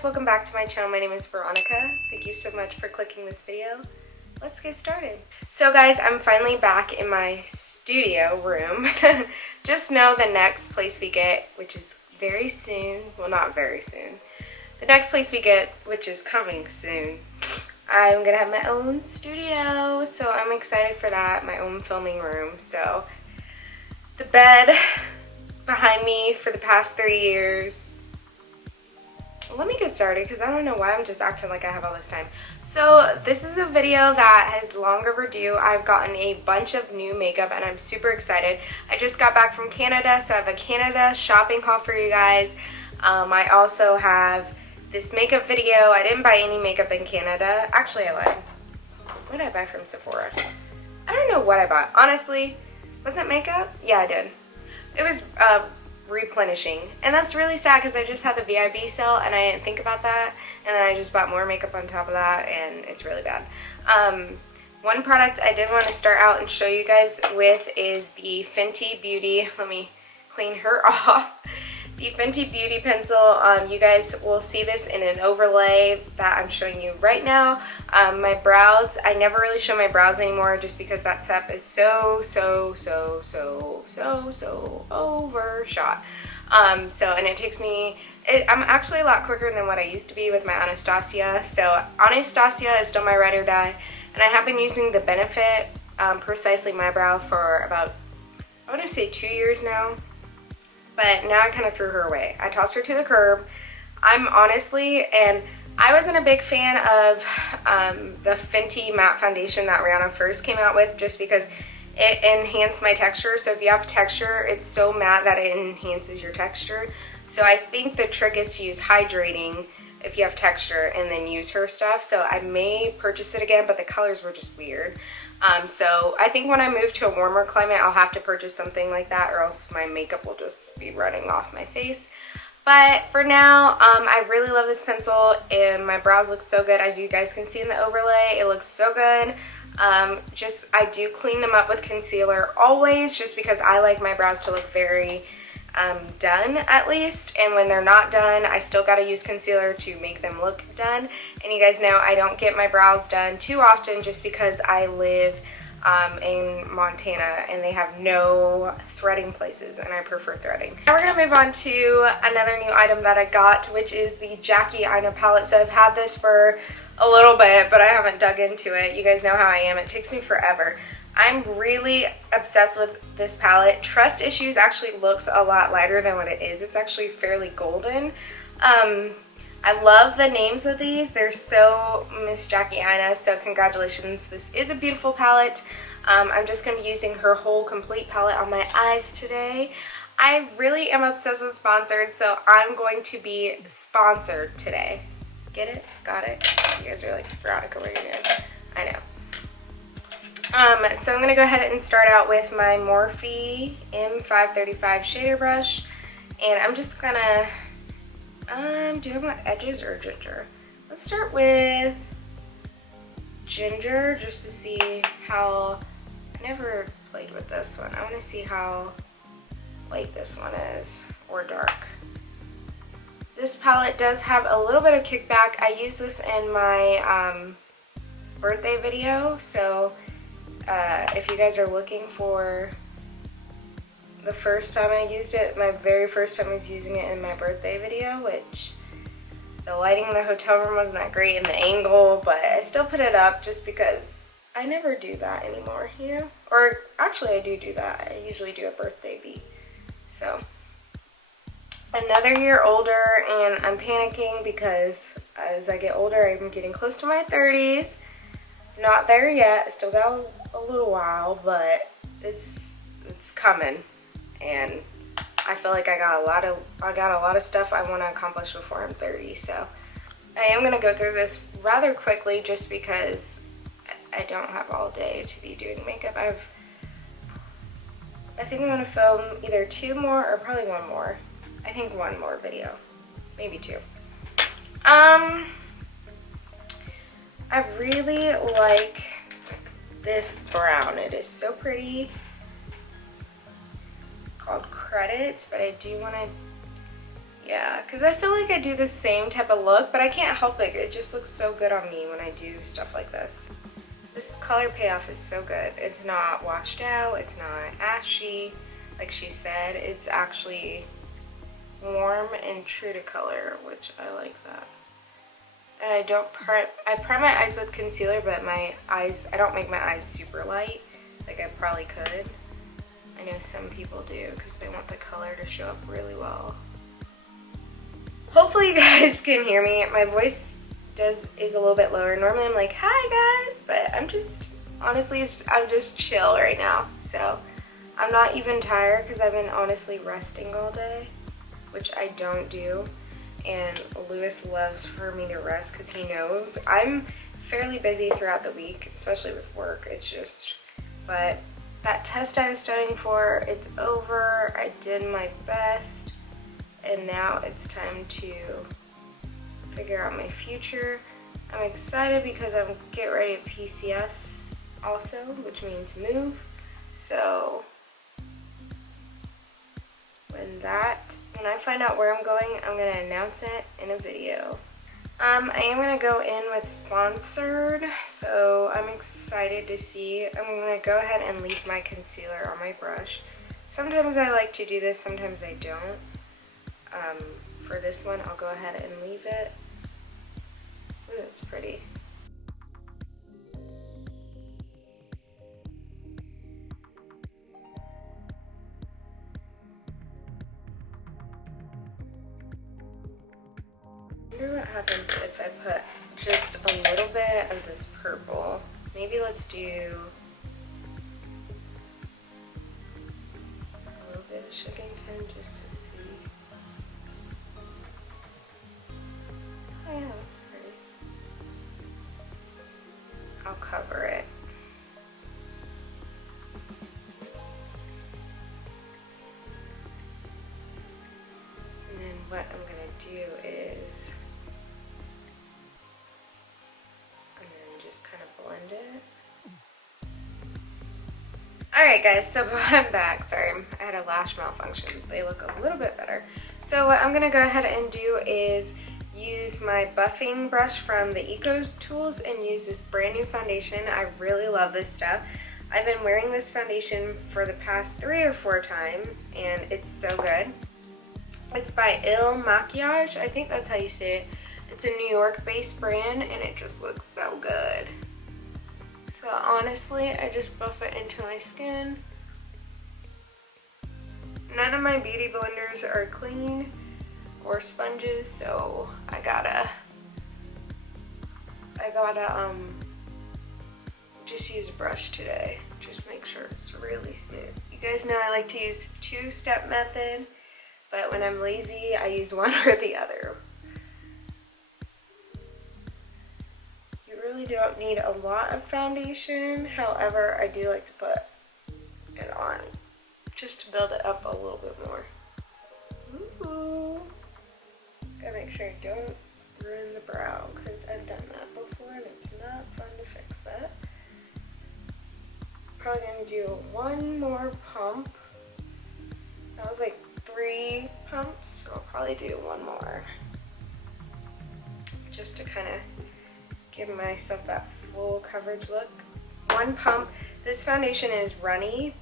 guys, welcome back to my channel. My name is Veronica. Thank you so much for clicking this video. Let's get started. So guys, I'm finally back in my studio room. Just know the next place we get, which is very soon, well not very soon, the next place we get, which is coming soon, I'm gonna have my own studio, so I'm excited for that, my own filming room. So the bed behind me for the past 3 years. Let me get started because I don't know why I'm just acting like I have all this time. So this is a video that is long overdue. I've gotten a bunch of new makeup and I'm super excited. I just got back from Canada, so I have a Canada shopping haul for you guys. I also have this makeup video. I didn't buy any makeup in Canada. Actually, I lied. What did I buy from Sephora? I don't know what I bought. Honestly, was it makeup? Yeah, I did. It was replenishing, and that's really sad because I just had the VIB sale and I didn't think about that, and then I just bought more makeup on top of that, and it's really bad. One product I did want to start out and show you guys with is the Fenty Beauty. Let me clean her off. The Fenty Beauty pencil. You guys will see this in an overlay that I'm showing you right now. My brows, I never really show my brows anymore just because that step is so overshot. And it takes me, I'm actually a lot quicker than what I used to be with my Anastasia. So Anastasia is still my ride or die, and I have been using the Benefit Precisely My Brow for about, I want to say 2 years now. But now I kind of threw her away. I tossed her to the curb. I'm honestly, and I wasn't a big fan of the Fenty matte foundation that Rihanna first came out with, just because it enhanced my texture. So if you have texture, it's so matte that it enhances your texture. So I think the trick is to use hydrating if you have texture and then use her stuff. So I may purchase it again, but the colors were just weird. So I think when I move to a warmer climate, I'll have to purchase something like that, or else my makeup will just be running off my face. But for now, I really love this pencil, and my brows look so good. As you guys can see in the overlay, it looks so good. I do clean them up with concealer always, just because I like my brows to look very done at least, and when they're not done, I still got to use concealer to make them look done. And you guys know I don't get my brows done too often just because I live in Montana and they have no threading places, and I prefer threading. Now we're gonna move on to another new item that I got, which is the Jackie Aina palette. So I've had this for a little bit, but I haven't dug into it. You guys know how I am, it takes me forever. I'm really obsessed with this palette. Trust Issues actually looks a lot lighter than what it is. It's actually fairly golden. I love the names of these. They're so Miss Jackie Aina, so congratulations. This is a beautiful palette. I'm just going to be using her whole complete palette on my eyes today. I really am obsessed with sponsored, so I'm going to be sponsored today. Get it? Got it? You guys are like, Veronica, what are you doing? I know. So I'm going to go ahead and start out with my Morphe M535 shader brush, and I'm just going to, do I want edges or ginger? Let's start with ginger just to see how, I never played with this one. I want to see how light this one is, or dark. This palette does have a little bit of kickback. I used this in my birthday video, so if you guys are looking for the first time I used it, my very first time I was using it in my birthday video, which the lighting in the hotel room wasn't that great in the angle, but I still put it up just because I never do that anymore, you know? Or actually I do that. I usually do a birthday beat. So another year older, and I'm panicking because as I get older, I'm getting close to my 30s. Not there yet. I still got a little while, but it's coming, and I feel like I got a lot of stuff I want to accomplish before I'm 30. So I am going to go through this rather quickly just because I don't have all day to be doing makeup. I think I'm going to film either 2 more or probably 1 more. I think 1 more video, maybe 2. I really like this brown. It is so pretty. It's called Credit, but I do want to, Yeah, because I feel like I do the same type of look, but I can't help it. It just looks so good on me when I do stuff like this. This color payoff is so good. It's not washed out, it's not ashy, like she said. It's actually warm and true to color, which I like that. And I prime my eyes with concealer, but I don't make my eyes super light, like I probably could. I know some people do because they want the color to show up really well. Hopefully you guys can hear me. My voice is a little bit lower. Normally I'm like, hi guys, but I'm just, honestly, I'm just chill right now. So I'm not even tired because I've been honestly resting all day, which I don't do. And Lewis loves for me to rest because he knows I'm fairly busy throughout the week, especially with work. It's just, but that test I was studying for, it's over. I did my best, and now it's time to figure out my future. I'm excited because I'm getting ready to PCS also, which means move. So when I find out where I'm going, I'm going to announce it in a video. I am going to go in with sponsored, so I'm excited to see. I'm going to go ahead and leave my concealer on my brush. Sometimes I like to do this, sometimes I don't. For this one, I'll go ahead and leave it. Ooh, it's pretty. I wonder what happens if I put just a little bit of this purple. Maybe let's do a little bit of Shigington just to see. Oh yeah, that's pretty. I'll cover it. And then what I'm gonna do is kind of blend it. Alright guys, so I'm back. Sorry, I had a lash malfunction. They look a little bit better. So what I'm going to go ahead and do is use my buffing brush from the Eco Tools and use this brand new foundation. I really love this stuff. I've been wearing this foundation for the past 3 or 4 times and it's so good. It's by Makiage, I think that's how you say it. It's a New York based brand and it just looks so good. So honestly, I just buff it into my skin. None of my beauty blenders are clean or sponges, so I gotta just use a brush today. Just make sure it's really smooth. You guys know I like to use 2-step method, but when I'm lazy, I use one or the other. You really don't need a lot of foundation. However, I do like to put it on just to build it up a little bit more. Ooh. Gotta make sure I don't ruin the brow because I've done that before and it's not fun to fix that. Probably gonna do 1 more pump. That was like 3 pumps, so I'll probably do 1 more. Just to kind of give myself that full coverage look. 1 pump. This foundation is runny,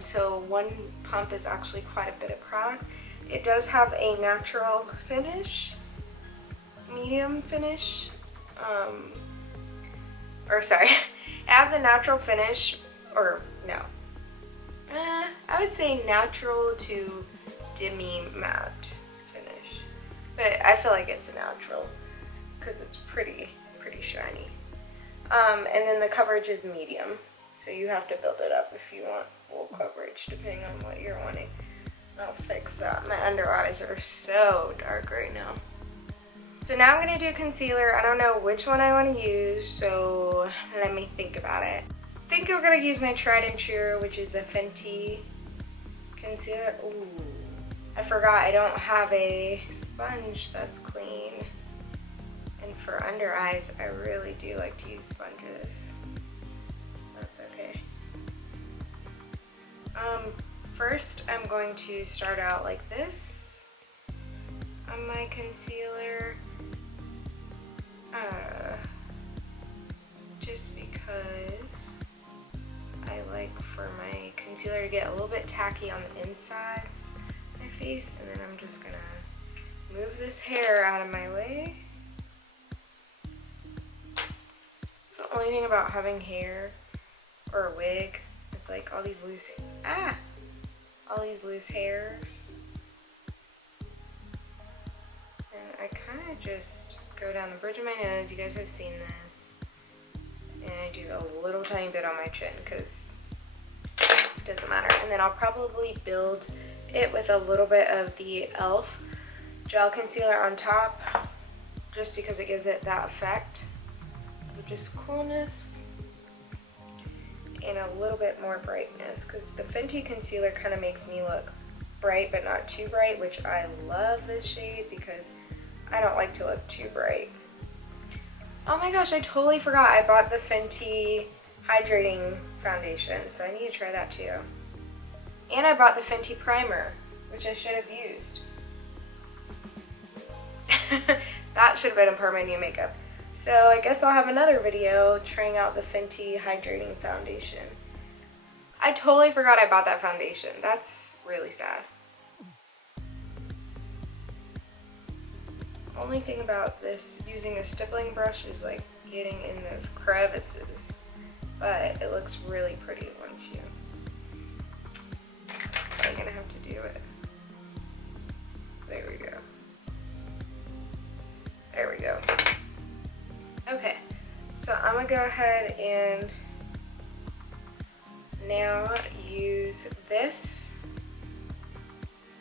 so 1 pump is actually quite a bit of product. It does have a natural finish, medium finish, or sorry, it has a natural finish, or no, I would say natural to demi matte finish, but I feel like it's natural because it's pretty shiny. And then the coverage is medium, so you have to build it up if you want full coverage depending on what you're wanting. I'll fix that. My under eyes are so dark right now. So now I'm going to do concealer. I don't know which one I want to use, so let me think about it. I think we're going to use my tried and true, which is the Fenty concealer. Ooh, I forgot I don't have a sponge that's clean. And for under eyes, I really do like to use sponges. That's okay. First, I'm going to start out like this. on my concealer. Just because I like for my concealer to get a little bit tacky on the insides of my face, and then I'm just gonna move this hair out of my way. It's the only thing about having hair or a wig is like all these loose hairs. And I kind of just go down the bridge of my nose. You guys have seen this. And I do a little tiny bit on my chin because it doesn't matter. And then I'll probably build it with a little bit of the e.l.f. gel concealer on top, just because it gives it that effect of just coolness and a little bit more brightness, because the Fenty concealer kind of makes me look bright but not too bright, which I love this shade because I don't like to look too bright. Oh my gosh, I totally forgot. I bought the Fenty hydrating foundation, so I need to try that too. And I bought the Fenty primer, which I should have used. That should have been a part of my new makeup. So I guess I'll have another video trying out the Fenty hydrating foundation. I totally forgot I bought that foundation. That's really sad. Only thing about this using a stippling brush is like getting in those crevices, but it looks really pretty once you. I'm gonna have to do it. There we go. There we go. Okay, so I'm gonna go ahead and now use this.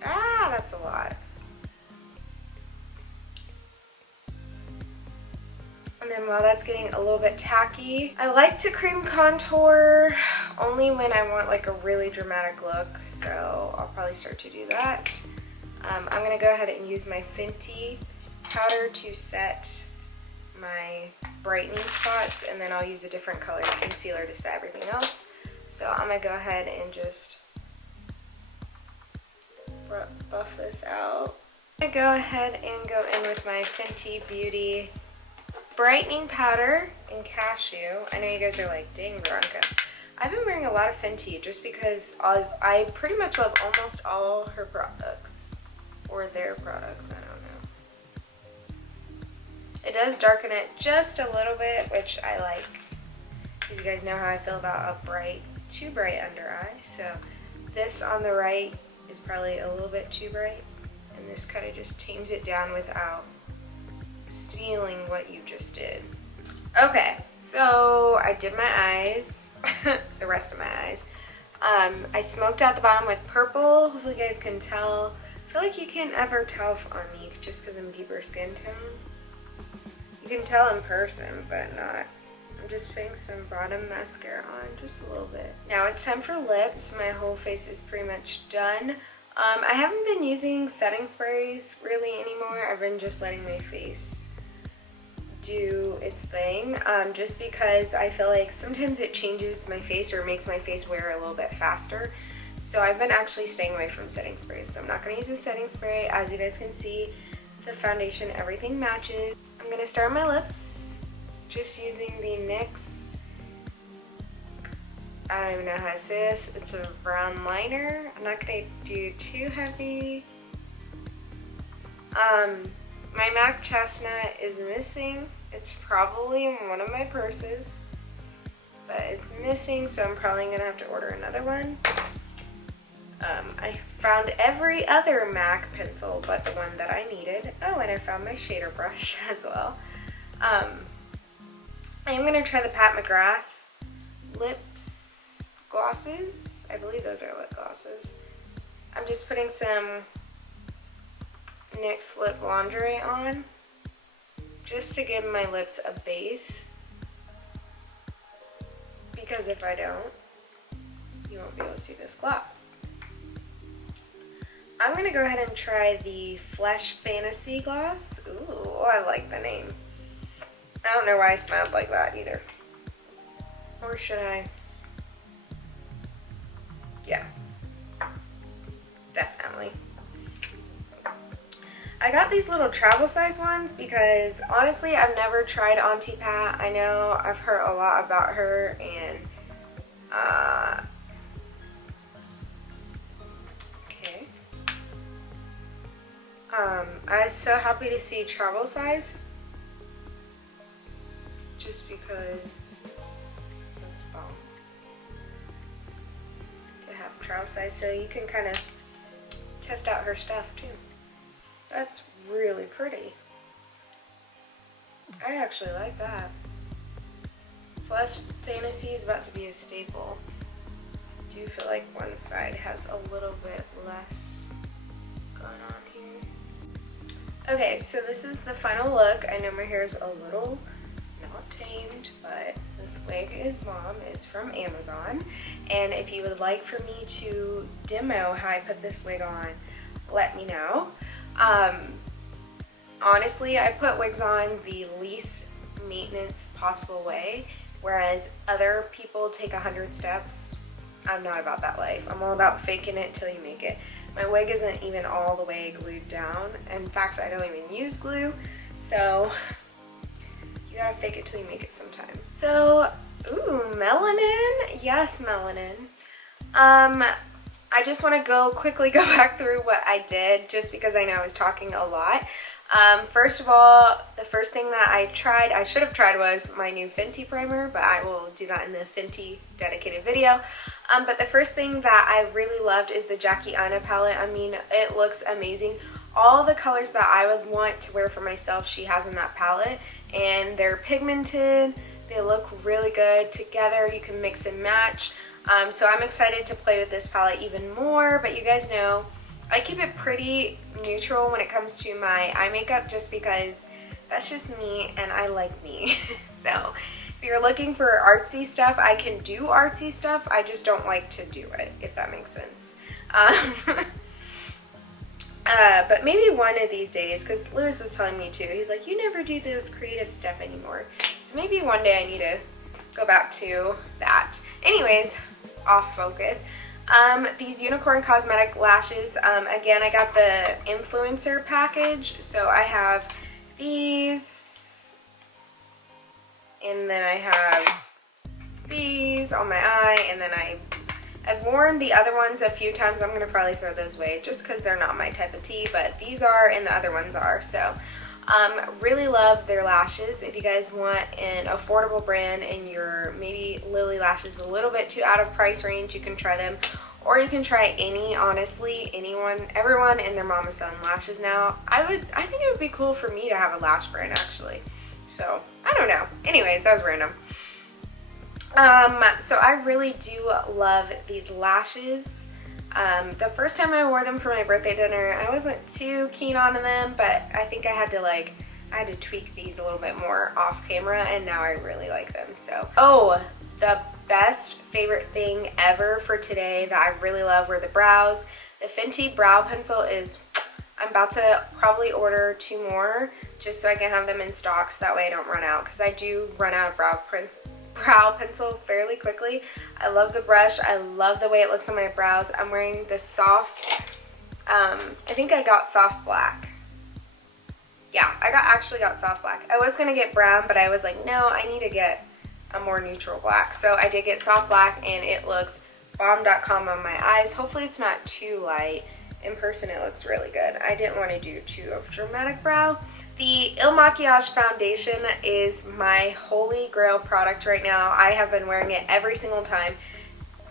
That's a lot. And then while that's getting a little bit tacky, I like to cream contour only when I want like a really dramatic look, so I'll probably start to do that. I'm gonna go ahead and use my Fenty powder to set my brightening spots, and then I'll use a different color concealer to set everything else. So I'm gonna go ahead and just buff this out. I'm gonna go ahead and go in with my Fenty Beauty brightening powder in cashew. I know you guys are like, dang Veronica. I've been wearing a lot of Fenty just because I pretty much love almost all her products, or their products, I don't know. It does darken it just a little bit, which I like, because you guys know how I feel about a too bright under eye. So this on the right is probably a little bit too bright, and this kind of just tames it down without stealing what you just did. Okay, so I did my eyes, the rest of my eyes. I smoked out the bottom with purple. Hopefully you guys can tell. I feel like you can't ever tell on me just because I'm deeper skin tone. You can tell in person, but not. I'm just putting some bottom mascara on, just a little bit. Now it's time for lips. My whole face is pretty much done. I haven't been using setting sprays really anymore. I've been just letting my face do its thing, just because I feel like sometimes it changes my face or makes my face wear a little bit faster. So I've been actually staying away from setting sprays. So I'm not going to use a setting spray. As you guys can see, the foundation, everything matches. I'm going to start my lips just using the NYX, I don't even know how to say this, it's a brown liner. I'm not going to do too heavy. My MAC Chestnut is missing. It's probably in one of my purses, but it's missing, so I'm probably going to have to order another one. I found every other MAC pencil but the one that I needed. Oh, and I found my shader brush as well. I am going to try the Pat McGrath lips glosses. I believe those are lip glosses. I'm just putting some NYX Lip Lingerie on just to give my lips a base, because if I don't, you won't be able to see this gloss. I'm going to go ahead and try the Flesh Fantasy gloss. Ooh, I like the name. I don't know why I smelled like that either. Or should I? Yeah. Definitely. I got these little travel size ones because honestly I've never tried Auntie Pat. I know I've heard a lot about her, and okay. I was so happy to see travel size just because that's bomb to have travel size, so you can kind of test out her stuff too. That's really pretty. I actually like that. Flash Fantasy is about to be a staple. I do feel like one side has a little bit less going on here. Okay, so this is the final look. I know my hair is a little not tamed, but this wig is bomb. It's from Amazon. And if you would like for me to demo how I put this wig on, let me know. Honestly, I put wigs on the least maintenance possible way, whereas other people take 100 steps. I'm not about that life. I'm all about faking it till you make it. My wig isn't even all the way glued down. In fact, I don't even use glue, so you gotta fake it till you make it sometimes. So, ooh, melanin. Yes, melanin. I just want to quickly go back through what I did, just because I know I was talking a lot. First of all, the first thing that I should have tried was my new Fenty primer, but I will do that in the Fenty dedicated video. But the first thing that I really loved is the Jackie Aina palette. I mean, it looks amazing. All the colors that I would want to wear for myself, she has in that palette, and they're pigmented. They look really good together. You can mix and match. So I'm excited to play with this palette even more, but you guys know I keep it pretty neutral when it comes to my eye makeup, just because that's just me and I like me. So if you're looking for artsy stuff, I can do artsy stuff. I just don't like to do it, if that makes sense. But maybe one of these days, because Lewis was telling me too, he's like, you never do those creative stuff anymore. So maybe one day I need to go back to that. Anyways, off focus. These Unicorn Cosmetic lashes, again, I got the influencer package, so I have these, and then I have these on my eye, and then I've worn the other ones a few times. I'm going to probably throw those away just because they're not my type of tea, but these are and the other ones are. So really love their lashes. If you guys want an affordable brand and your maybe Lily lashes a little bit too out of price range, you can try them. Or you can try any, honestly, everyone and their mama's selling lashes now. I think it would be cool for me to have a lash brand, actually. So, I don't know. Anyways, that was random. So I really do love these lashes. The first time I wore them for my birthday dinner, I wasn't too keen on them, but I think I had to tweak these a little bit more off camera, and now I really like them. So, oh, the best favorite thing ever for today that I really love were the brows. The Fenty brow pencil is, I'm about to probably order 2 more just so I can have them in stock, so that way I don't run out, because I do run out of brow pencil fairly quickly. I love the brush. I love the way it looks on my brows. I'm wearing this soft, I think I got soft black. Yeah, I actually got soft black. I was gonna get brown, but I was like, no, I need to get a more neutral black. So I did get soft black, and it looks bomb.com on my eyes. Hopefully it's not too light. In person it looks really good. I didn't want to do too dramatic brow. The Makiage Foundation is my holy grail product right now. I have been wearing it every single time.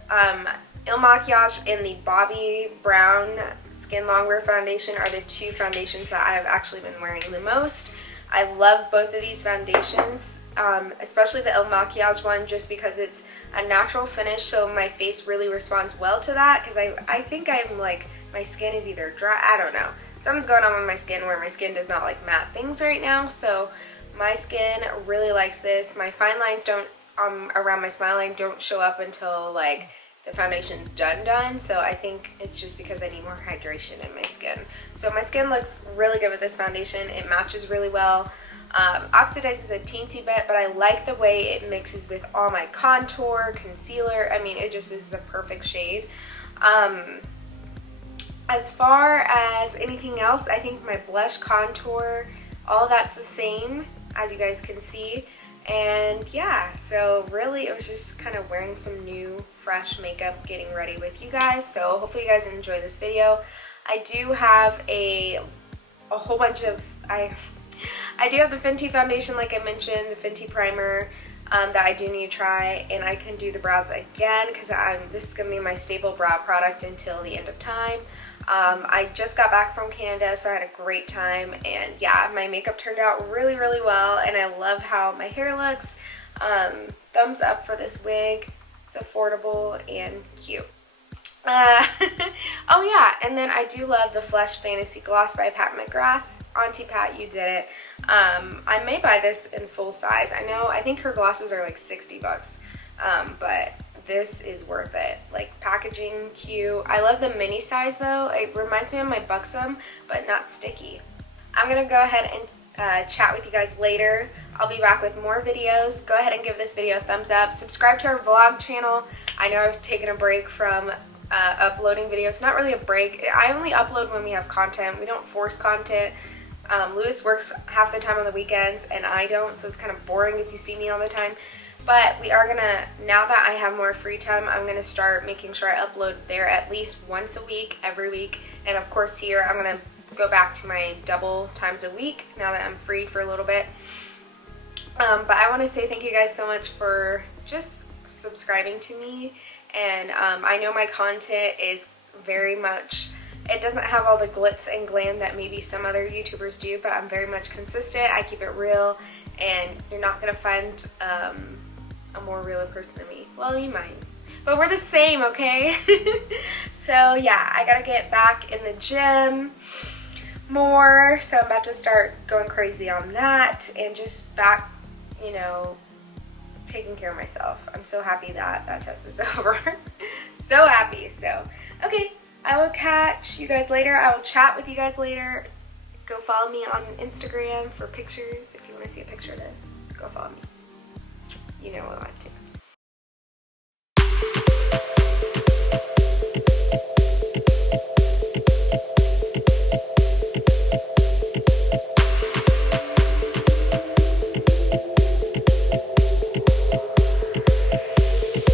Makiage and the Bobbi Brown Skin Longwear Foundation are the 2 foundations that I have actually been wearing the most. I love both of these foundations. Especially the Makiage one, just because it's a natural finish, so my face really responds well to that, because I think I'm like, my skin is either dry, I don't know. Something's going on with my skin where my skin does not like matte things right now, so my skin really likes this. My fine lines don't, around my smile line don't show up until like the foundation's done, so I think it's just because I need more hydration in my skin. So my skin looks really good with this foundation. It matches really well. Oxidizes a teensy bit, but I like the way it mixes with all my contour, concealer. I mean, it just is the perfect shade. As far as anything else, I think my blush, contour, all that's the same, as you guys can see. And yeah, so really it was just kind of wearing some new, fresh makeup, getting ready with you guys. So hopefully you guys enjoy this video. I do have a whole bunch of, I do have the Fenty foundation, like I mentioned, the Fenty primer that I do need to try, and I can do the brows again because this is going to be my staple brow product until the end of time. I just got back from Canada, so I had a great time, and yeah, my makeup turned out really, really well, and I love how my hair looks. Thumbs up for this wig. It's affordable and cute. Oh yeah, and then I do love the Flesh Fantasy Gloss by Pat McGrath. Auntie Pat, you did it. I may buy this in full size. I think her glosses are like 60 bucks, but this is worth it. Like, packaging, cute. I love the mini size though. It reminds me of my Buxom, but not sticky. I'm gonna go ahead and chat with you guys later. I'll be back with more videos. Go ahead and give this video a thumbs up. Subscribe to our vlog channel. I know I've taken a break from uploading videos. Not really a break. I only upload when we have content. We don't force content. Lewis works half the time on the weekends and I don't, so it's kind of boring if you see me all the time. But we are gonna, now that I have more free time, I'm gonna start making sure I upload there at least once a week, every week. And of course here, I'm gonna go back to my double times a week now that I'm free for a little bit. But I want to say thank you guys so much for just subscribing to me. And I know my content is very much, it doesn't have all the glitz and glam that maybe some other YouTubers do, but I'm very much consistent. I keep it real, and you're not going to find a more realer person than me. Well, you might, but we're the same, okay? So yeah, I gotta get back in the gym more, so I'm about to start going crazy on that, and just back, you know, taking care of myself. I'm so happy that that test is over. So happy. So okay, I will catch you guys later. I will chat with you guys later. Go follow me on Instagram for pictures. If you want to see a picture of this, go follow me. You know what I want to.